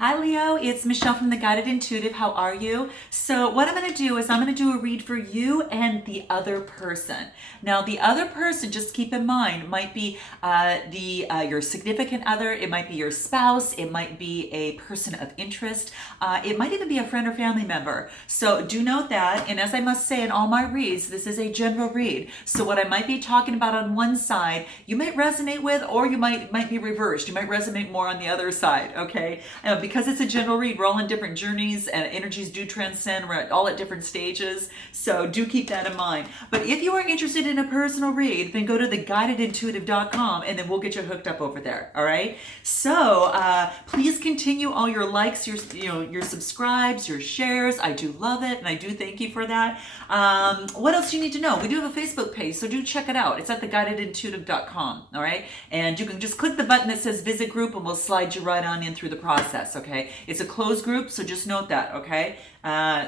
Hi Leo, it's Michelle from the Guided Intuitive. How are you? So what I'm going to do is I'm going to do a read for you and the other person. Now the other person, just keep in mind, might be your significant other, it might be your spouse, it might be a person of interest, it might even be a friend or family member. So do note that, and as I must say in all my reads, this is a general read. So what I might be talking about on one side, you might resonate with, or you might be reversed. You might resonate more on the other side, okay? Because it's a general read, we're all in different journeys and energies do transcend. We're all at different stages. So do keep that in mind. But if you are interested in a personal read, then go to theguidedintuitive.com and then we'll get you hooked up over there. All right. So please continue all your likes, your subscribes, your shares. I do love it. And I do thank you for that. What else do you need to know? We do have a Facebook page, so do check it out. It's at theguidedintuitive.com. All right. And you can just click the button that says visit group and we'll slide you right on in through the process. Okay, it's a closed group, so just note that. Okay,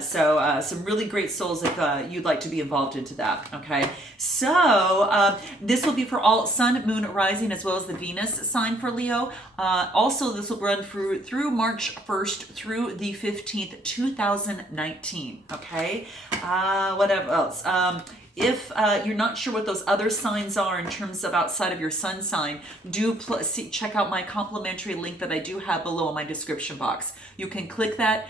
some really great souls if you'd like to be involved into that. Okay, so this will be for all Sun, Moon, Rising, as well as the Venus sign for Leo. Also, this will run through March 1st through the 15th, 2019. Okay, what else? If you're not sure what those other signs are in terms of outside of your sun sign, do check out my complimentary link that I do have below in my description box. You can click that,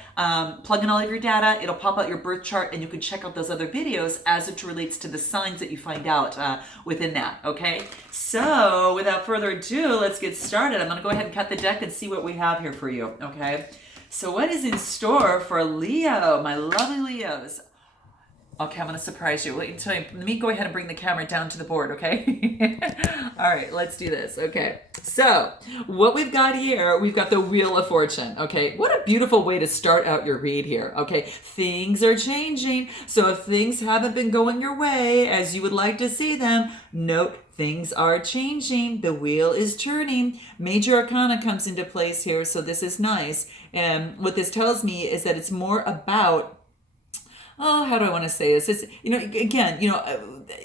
plug in all of your data, it'll pop out your birth chart, and you can check out those other videos as it relates to the signs that you find out within that, okay? So without further ado, let's get started. I'm gonna go ahead and cut the deck and see what we have here for you, okay? So what is in store for Leo, my lovely Leos? Okay, I'm going to surprise you. Let me go ahead and bring the camera down to the board, okay? All right, let's do this. Okay, so what we've got here, we've got the Wheel of Fortune, okay? What a beautiful way to start out your read here, okay? Things are changing, so if things haven't been going your way as you would like to see them, note things are changing. The wheel is turning. Major Arcana comes into place here, so this is nice. And what this tells me is that it's more about how do I want to say this? It's, again,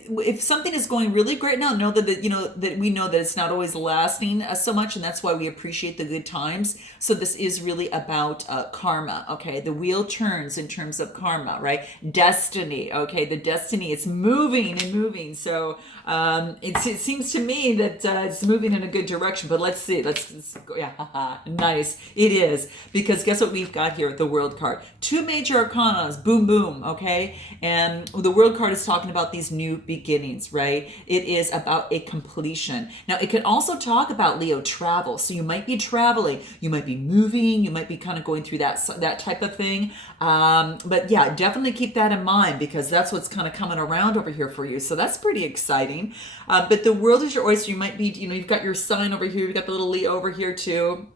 if something is going really great now, know that, that we know that it's not always lasting so much. And that's why we appreciate the good times. So this is really about karma. Okay. The wheel turns in terms of karma, right? Destiny. Okay. The destiny, it's moving and moving. So it seems to me that it's moving in a good direction, but let's see. Let's go. Yeah. Nice. It is, because guess what we've got here with the World card? Two major arcanas. Boom, boom. Okay. And the World card is talking about these new beginnings, right? It is about a completion. Now, it can also talk about, Leo, travel. So you might be traveling, you might be moving, you might be kind of going through that type of thing. But yeah, definitely keep that in mind, because that's what's kind of coming around over here for you. So that's pretty exciting. But the world is your oyster. You might be, you've got your sign over here, you've got the little Leo over here too.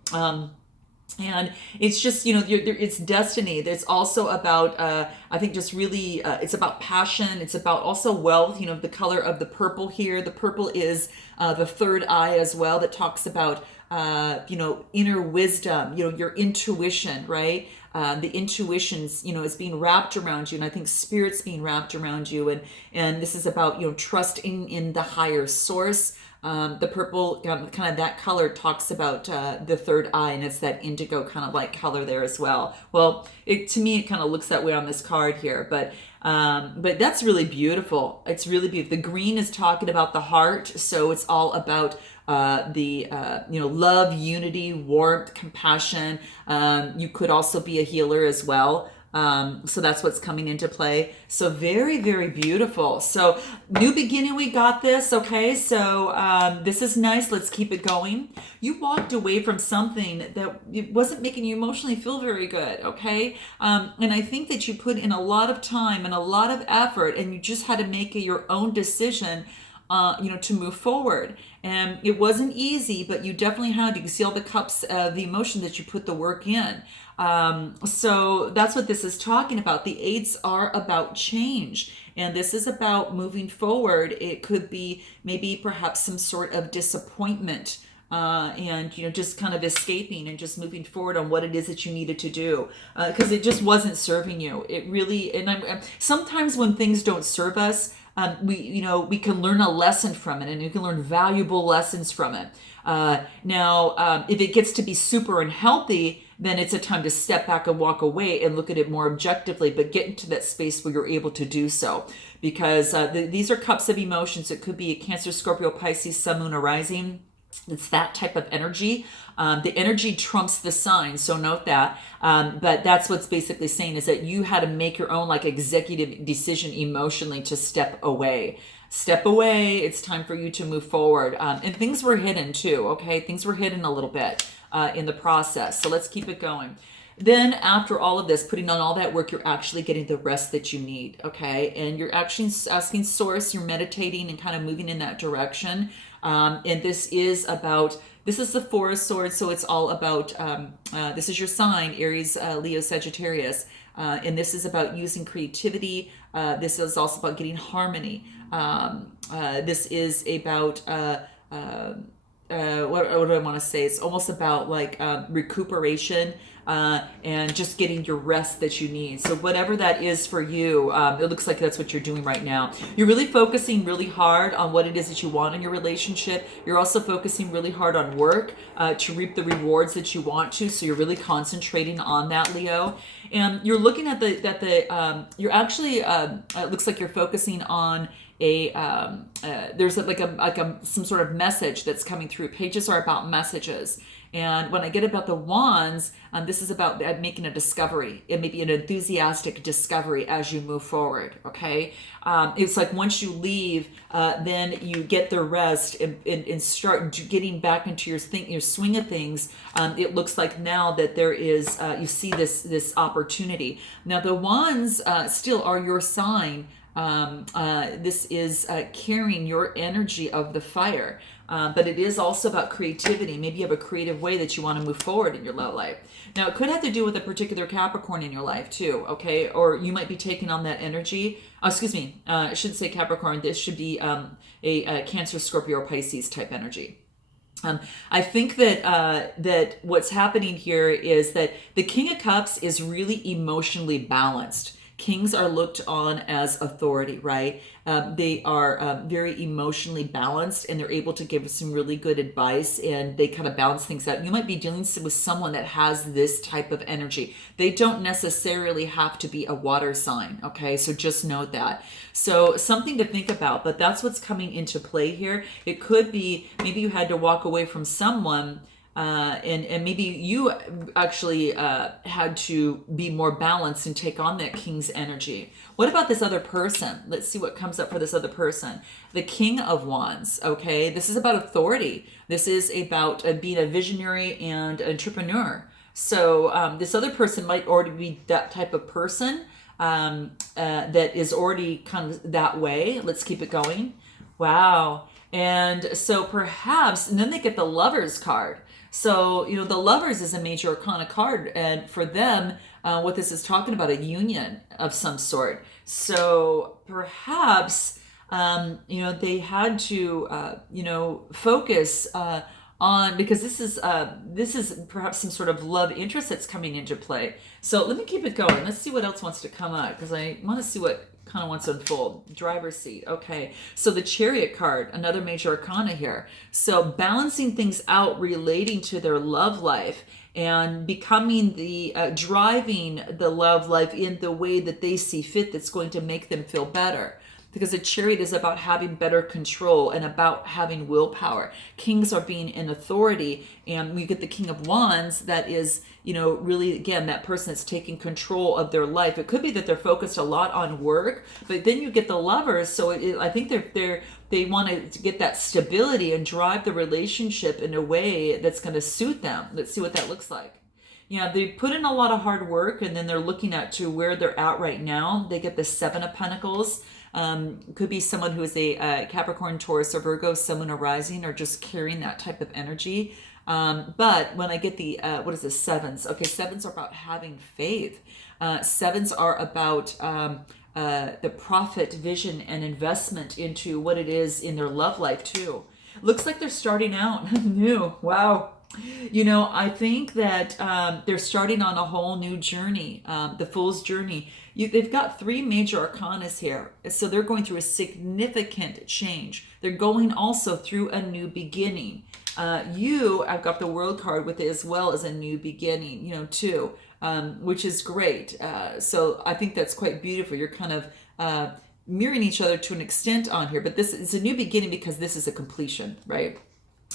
And it's just, it's destiny. It's also about, I think just really, it's about passion. It's about also wealth, the color of the purple here. The purple is the third eye as well, that talks about, inner wisdom, your intuition, right? The intuitions, is being wrapped around you. And I think spirit's being wrapped around you. And this is about, trust in the higher source. The purple, kind of that color talks about the third eye, and it's that indigo kind of like color there as well. Well, to me, it kind of looks that way on this card here, but that's really beautiful. It's really beautiful. The green is talking about the heart, so it's all about the love, unity, warmth, compassion. You could also be a healer as well. So that's what's coming into play. So very, very beautiful. So new beginning, we got this. Okay. So, this is nice. Let's keep it going. You walked away from something that it wasn't making you emotionally feel very good. Okay. And I think that you put in a lot of time and a lot of effort, and you just had to make your own decision, to move forward. And it wasn't easy, but you definitely had. You can see all the cups of the emotion that you put the work in. So that's what this is talking about. The eights are about change, and this is about moving forward. It could be maybe perhaps some sort of disappointment, and just kind of escaping and just moving forward on what it is that you needed to do, because it just wasn't serving you. It really, and sometimes when things don't serve us, we can learn a lesson from it, and you can learn valuable lessons from it. Now, if it gets to be super unhealthy, then it's a time to step back and walk away and look at it more objectively, but get into that space where you're able to do so. Because these are cups of emotions. It could be a Cancer, Scorpio, Pisces, Sun, Moon, or Rising. It's that type of energy. The energy trumps the sign, so note that. But that's what's basically saying, is that you had to make your own like executive decision emotionally to step away. Step away. It's time for you to move forward. And things were hidden too, okay? Things were hidden a little bit in the process. So let's keep it going. Then after all of this, putting on all that work, you're actually getting the rest that you need, okay? And you're actually asking Source, you're meditating and kind of moving in that direction. And this is the Four of Swords, so it's all about, this is your sign, Aries, Leo, Sagittarius. And this is about using creativity. This is also about getting harmony. This is about, what do I want to say? It's almost about like recuperation and just getting your rest that you need. So whatever that is for you, it looks like that's what you're doing right now. You're really focusing really hard on what it is that you want in your relationship. You're also focusing really hard on work to reap the rewards that you want to. So you're really concentrating on that, Leo. And you're looking at you're actually, it looks like you're focusing on there's some sort of message that's coming through. Pages are about messages. And when I get about the wands, this is about making a discovery. It may be an enthusiastic discovery as you move forward, okay? It's like once you leave, then you get the rest and start getting back into your swing of things. It looks like now that there is, you see this opportunity. Now the wands still are your sign. This is carrying your energy of the fire. But it is also about creativity. Maybe you have a creative way that you want to move forward in your love life. Now, it could have to do with a particular Capricorn in your life too, okay? Or you might be taking on that energy. I shouldn't say Capricorn. This should be a Cancer, Scorpio, or Pisces type energy. I think that what's happening here is that the King of Cups is really emotionally balanced. Kings are looked on as authority, right? They are very emotionally balanced, and they're able to give some really good advice, and they kind of balance things out. You might be dealing with someone that has this type of energy. They don't necessarily have to be a water sign, okay? So just note that. So something to think about, but that's what's coming into play here. It could be maybe you had to walk away from someone and maybe you actually had to be more balanced and take on that King's energy. What about this other person? Let's see what comes up for this other person. The King of Wands, okay? This is about authority. This is about being a visionary and entrepreneur. So this other person might already be that type of person that is already kind of that way. Let's keep it going. Wow. And so perhaps, and then they get the Lovers card. So, the Lovers is a major arcana card, and for them, what this is talking about, a union of some sort. So perhaps, they had to, focus on, because this is perhaps some sort of love interest that's coming into play. So let me keep it going. Let's see what else wants to come up, because I want to see what kind of wants to unfold. Driver's seat. Okay. So the Chariot card, another major arcana here. So balancing things out relating to their love life and becoming driving the love life in the way that they see fit, that's going to make them feel better. Because the Chariot is about having better control and about having willpower. Kings are being in authority, and we get the King of Wands that is, really, again, that person that's taking control of their life. It could be that they're focused a lot on work, but then you get the Lovers, so I think they want to get that stability and drive the relationship in a way that's going to suit them. Let's see what that looks like. They put in a lot of hard work, and then they're looking at to where they're at right now. They get the Seven of Pentacles. Could be someone who is a Capricorn, Taurus, or Virgo, someone arising, or just carrying that type of energy. But when I get the, what is this, sevens? Okay, sevens are about having faith. Sevens are about the profit, vision, and investment into what it is in their love life too. Looks like they're starting out new. Wow. I think that they're starting on a whole new journey, the Fool's journey. They've got three major arcanas here. So they're going through a significant change. They're going also through a new beginning. I've got the World card with it as well as a new beginning, too, which is great. So I think that's quite beautiful. You're kind of mirroring each other to an extent on here, but this is a new beginning because this is a completion, right?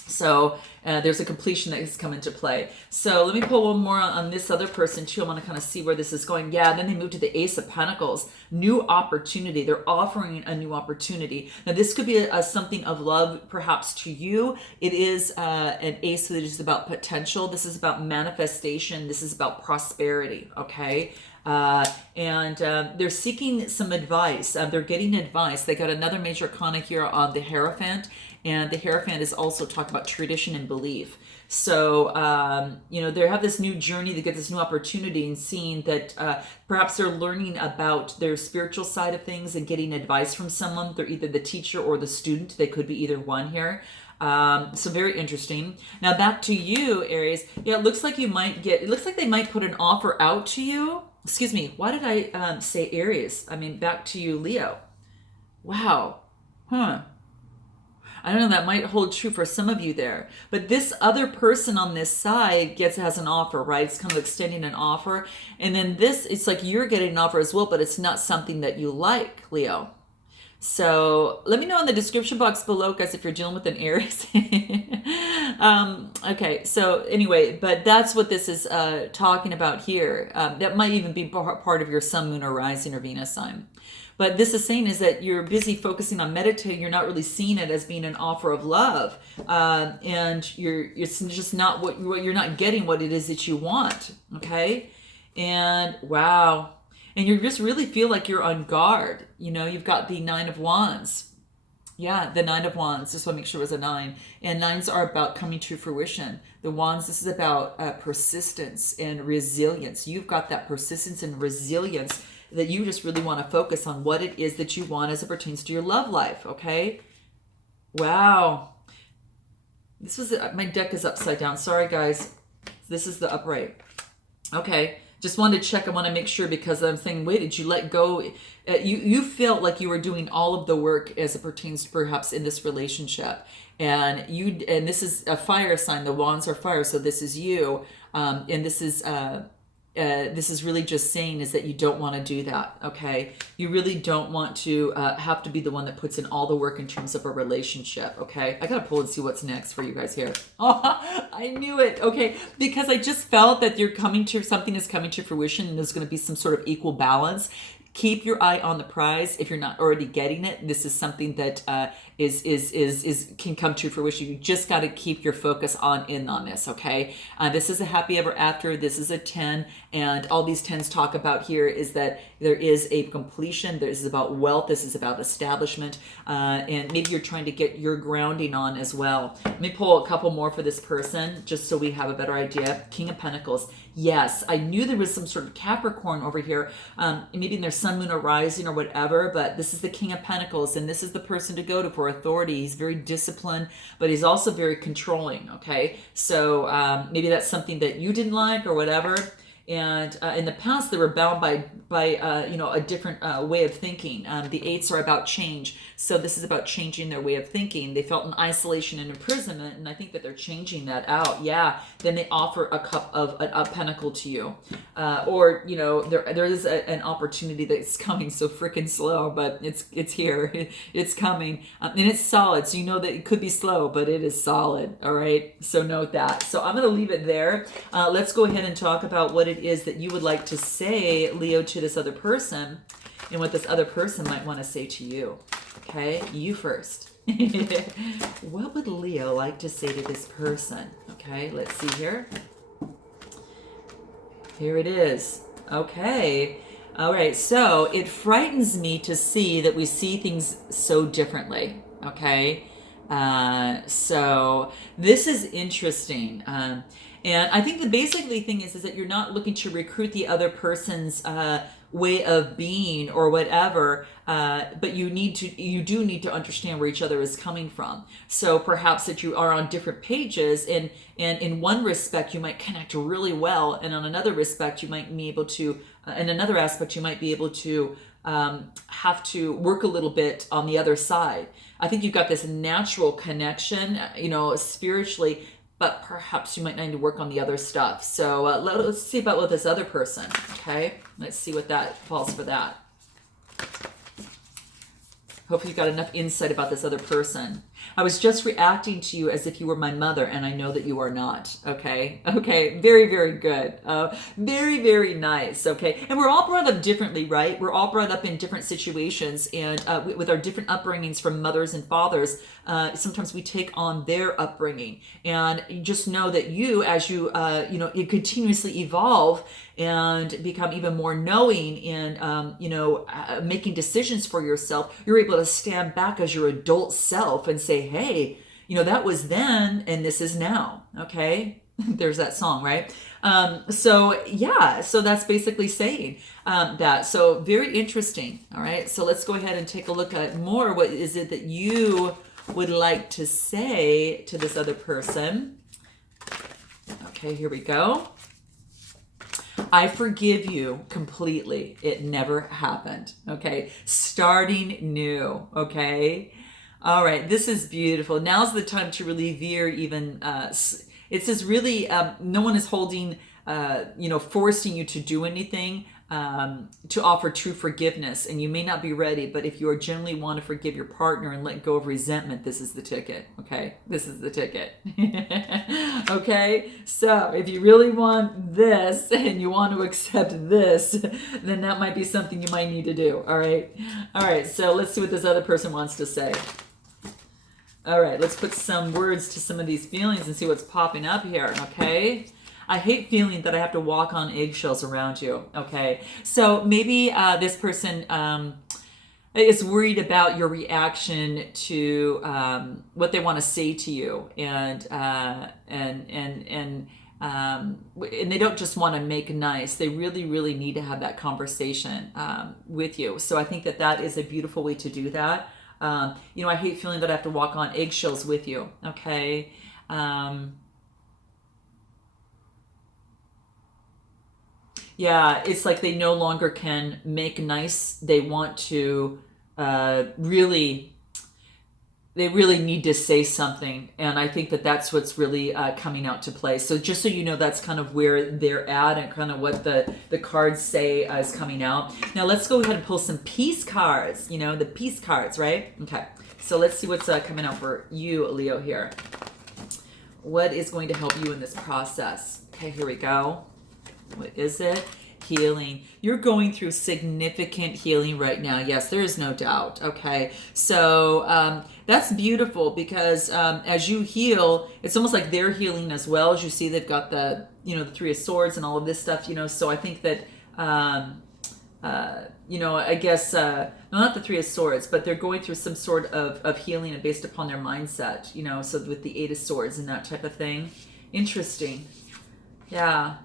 So there's a completion that has come into play. So let me pull one more on this other person too. I want to kind of see where this is going. Yeah, then they move to the Ace of Pentacles. New opportunity. They're offering a new opportunity. Now this could be something of love perhaps to you. It is an ace that is about potential. This is about manifestation. This is about prosperity, okay? And they're seeking some advice. They're getting advice. They got another major arcana here on the Hierophant. And the Hierophant is also talking about tradition and belief. So, they have this new journey, they get this new opportunity and seeing that perhaps they're learning about their spiritual side of things and getting advice from someone. They're either the teacher or the student. They could be either one here. So very interesting. Now back to you, Aries. Yeah, it looks like they might put an offer out to you. Excuse me, why did I say Aries? I mean, back to you, Leo. Wow. Huh. I don't know, that might hold true for some of you there. But this other person on this side has an offer, right? It's kind of extending an offer. And then it's like you're getting an offer as well, but it's not something that you like, Leo. So let me know in the description box below, guys, if you're dealing with an Aries. Okay, so anyway, but that's what this is talking about here. That might even be part of your sun, moon, or rising, or Venus sign. But this is saying is that you're busy focusing on meditating. You're not really seeing it as being an offer of love, and it's just not what you're not getting what it is that you want. Okay, and wow. And you just really feel like you're on guard. You've got the Nine of Wands. Yeah, the Nine of Wands. Just want to make sure it was a 9. And 9s are about coming to fruition. The Wands, this is about persistence and resilience. You've got that persistence and resilience that you just really want to focus on what it is that you want as it pertains to your love life, okay? Wow. My deck is upside down. Sorry, guys. This is the upright. Okay. Just wanted to check. I want to make sure because I'm saying, wait, did you let go? You felt like you were doing all of the work as it pertains to perhaps in this relationship. And this is a fire sign. The Wands are fire. So this is you. And this is really just saying is that you don't want to do that, okay? You really don't want to have to be the one that puts in all the work in terms of a relationship, okay? I gotta pull and see what's next for you guys here. Oh, I knew it, okay? Because I just felt that something is coming to fruition and there's gonna be some sort of equal balance. Keep your eye on the prize. If you're not already getting it, this is something that can come to fruition. You just got to keep your focus on this, okay? This is a happy ever after. This is a 10, and all these 10s talk about here is that there is a completion. This is about wealth. This is about establishment, and maybe you're trying to get your grounding on as well. Let me pull a couple more for this person, just so we have a better idea. King of Pentacles. Yes, I knew there was some sort of Capricorn over here, maybe in their sun, moon, or rising or whatever, but this is the King of Pentacles, and this is the person to go to for authority. He's very disciplined, but he's also very controlling, okay? So maybe that's something that you didn't like or whatever. And in the past, they were bound by a different way of thinking. The 8s are about change. So this is about changing their way of thinking. They felt in isolation and imprisonment, and I think that they're changing that out. Yeah. Then they offer a cup of a pentacle to you. Or, there is an opportunity that's coming so freaking slow, but it's here. It's coming. And it's solid. So you know that it could be slow, but it is solid. All right. So note that. So I'm going to leave it there. Let's go ahead and talk about what it is that you would like to say, Leo, to this other person and what this other person might want to say to you. Okay, you first. What would Leo like to say to this person? Okay, let's see here. Here it is. Okay. All right, so it frightens me to see that we see things so differently. Okay. So this is interesting. And I think the basically thing is that you're not looking to recruit the other person's way of being or whatever, but you do need to understand where each other is coming from. So perhaps that you are on different pages, and in one respect you might connect really well, and on another respect you might be able to, in another aspect you might be able to have to work a little bit on the other side. I think you've got this natural connection, spiritually, but perhaps you might need to work on the other stuff. So let's see about with this other person. Okay, let's see what that falls for that. Hopefully you've got enough insight about this other person. I was just reacting to you as if you were my mother, and I know that you are not. Okay. Very, very good. Very, very nice. Okay. And we're all brought up differently, right? We're all brought up in different situations, and with our different upbringings from mothers and fathers, sometimes we take on their upbringing. And you just know that you, as you continuously evolve and become even more knowing and making decisions for yourself, you're able to stand back as your adult self and say, hey, that was then and this is now. Okay. There's that song, right? So that's basically saying that. So very interesting. All right. So let's go ahead and take a look at more. What is it that you would like to say to this other person? Okay, here we go. I forgive you completely. It never happened. Okay. Starting new. Okay. All right. This is beautiful. Now's the time to really veer even. It says really, no one is holding, forcing you to do anything, to offer true forgiveness. And you may not be ready, but if you genuinely want to forgive your partner and let go of resentment, this is the ticket. Okay. This is the ticket. Okay. So if you really want this and you want to accept this, then that might be something you might need to do. All right. All right. So let's see what this other person wants to say. All right. Let's put some words to some of these feelings and see what's popping up here. Okay. I hate feeling that I have to walk on eggshells around you. Okay. So maybe this person is worried about your reaction to what they want to say to you, and they don't just want to make nice. They really, really need to have that conversation with you. So I think that is a beautiful way to do that. I hate feeling that I have to walk on eggshells with you. Okay. Yeah, it's like they no longer can make nice. They want to they really need to say something. And I think that's what's really coming out to play. So just so you know, that's kind of where they're at and kind of what the cards say is coming out. Now let's go ahead and pull some peace cards, the peace cards, right? Okay, so let's see what's coming out for you, Leo, here. What is going to help you in this process? Okay, here we go. What is it? Healing. You're going through significant healing right now. Yes, there is no doubt. Okay. So that's beautiful because as you heal, it's almost like they're healing as well. As you see, they've got the Three of Swords and all of this stuff, So I think that, I guess, no, not the Three of Swords, but they're going through some sort of healing based upon their mindset, so with the Eight of Swords and that type of thing. Interesting. Yeah.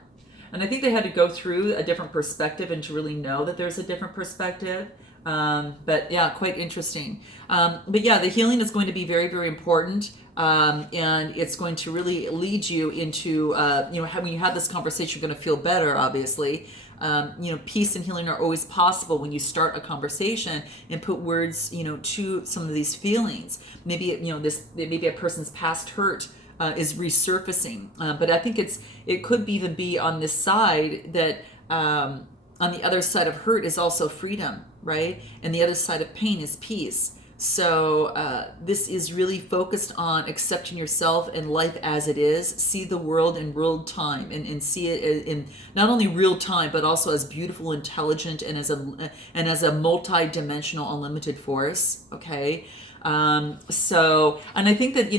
And I think they had to go through a different perspective and to really know that there's a different perspective. But yeah, quite interesting. But yeah, the healing is going to be very, very important. And it's going to really lead you into, when you have this conversation, you're going to feel better, obviously. Peace and healing are always possible when you start a conversation and put words, to some of these feelings. Maybe, maybe a person's past hurt is resurfacing, but I think it could even be on this side that on the other side of hurt is also freedom, right? And the other side of pain is peace. So this is really focused on accepting yourself and life as it is. See the world in real time and see it in not only real time but also as beautiful, intelligent, and as a multi-dimensional, unlimited force. Okay. And I think that,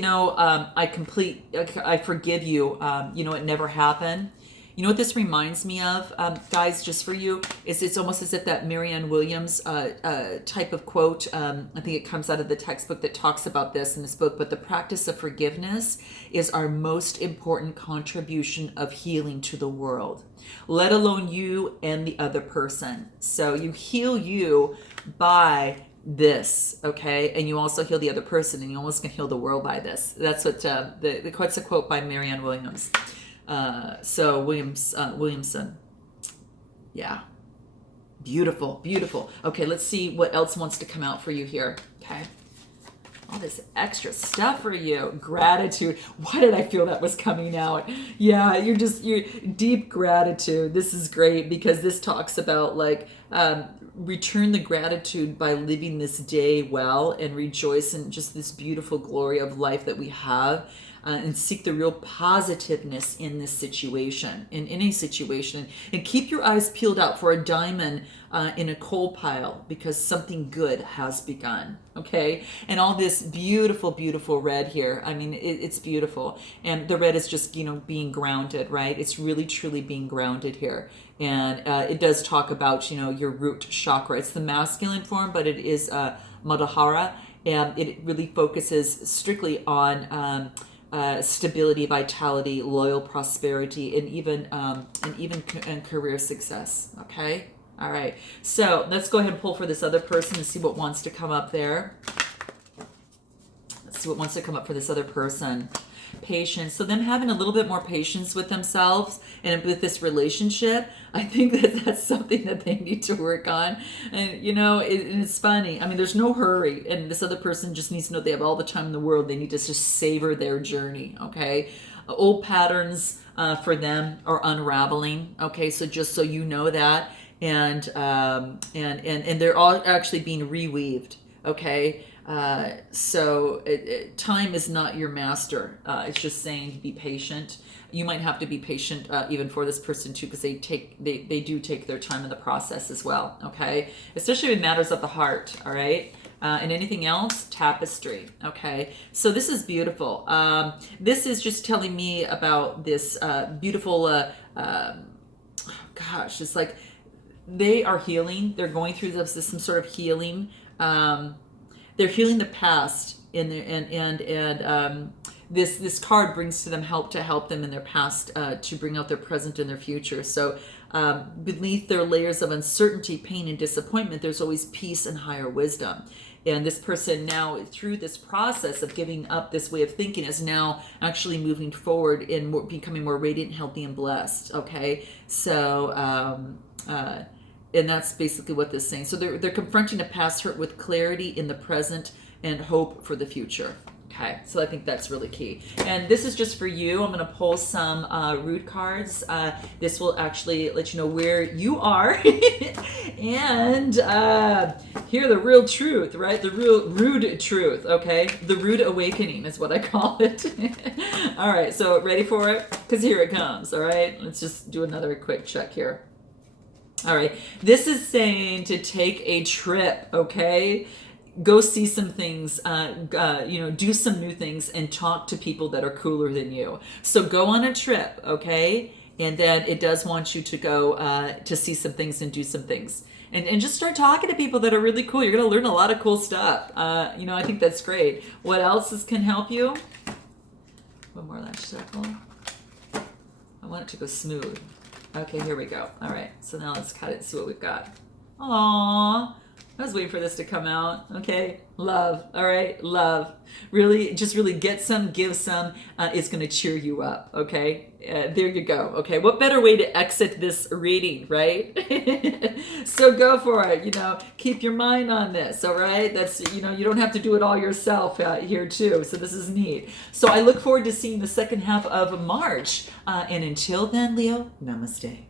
I forgive you, it never happened. You know what this reminds me of, guys, just for you, is it's almost as if that Marianne Williams type of quote, I think it comes out of the textbook that talks about this in this book, but the practice of forgiveness is our most important contribution of healing to the world, let alone you and the other person. So you heal you by this, okay, and you also heal the other person, and you almost can heal the world by this. That's what what's a quote by Marianne Williams. Williamson, yeah, Beautiful, beautiful. Okay, let's see what else wants to come out for you here. Okay. All this extra stuff for you. Gratitude. Why did I feel that was coming out? Yeah, you're deep gratitude. This is great because this talks about like return the gratitude by living this day well and rejoice in just this beautiful glory of life that we have. And seek the real positiveness in this situation, in any situation. And keep your eyes peeled out for a diamond in a coal pile because something good has begun, okay? And all this beautiful, beautiful red here, I mean, it's beautiful. And the red is just, being grounded, right? It's really, truly being grounded here. And it does talk about, your root chakra. It's the masculine form, but it is Madhara. And it really focuses strictly on stability, vitality, loyal prosperity, and even career success. Okay, all right. So let's go ahead and pull for this other person and see what wants to come up there. Let's see what wants to come up for this other person. Patience. So them having a little bit more patience with themselves and with this relationship, I think that's something that they need to work on. And it's funny. I mean, there's no hurry, and this other person just needs to know they have all the time in the world. They need to just savor their journey. Okay, old patterns for them are unraveling. Okay, so just so you know that, and they're all actually being reweaved. Okay. So time is not your master. It's just saying be patient. You might have to be patient even for this person too, because they do take their time in the process as well. Okay, especially in matters of the heart. All right. And anything else, tapestry. Okay, so this is beautiful. This is just telling me about this beautiful. Gosh, it's like they are healing. They're going through some sort of healing. They're healing the past, and this card brings to them help to help them in their past to bring out their present and their future. So beneath their layers of uncertainty, pain, and disappointment, there's always peace and higher wisdom. And this person now, through this process of giving up this way of thinking, is now actually moving forward and becoming more radiant, healthy, and blessed. Okay, so. And that's basically what this is saying. So they're confronting a past hurt with clarity in the present and hope for the future. Okay, so I think that's really key. And this is just for you. I'm going to pull some root cards. This will actually let you know where you are and hear the real truth, right? The real rude truth, okay? The rude awakening is what I call it. All right, so ready for it? Because here it comes, all right? Let's just do another quick check here. All right, this is saying to take a trip, okay? Go see some things, do some new things and talk to people that are cooler than you. So go on a trip, okay? And then it does want you to go to see some things and do some things. And just start talking to people that are really cool. You're going to learn a lot of cool stuff. I think that's great. What else can help you? One more last circle. I want it to go smooth. Okay, here we go. All right, so now let's cut it and see what we've got. Aww, I was waiting for this to come out. Okay, love. All right, love. Really, just really get some, give some. It's going to cheer you up. Okay, there you go. Okay, what better way to exit this reading, right? So go for it. Keep your mind on this. All right, that's you don't have to do it all yourself here too. So this is neat. So I look forward to seeing the second half of March. And until then, Leo, namaste.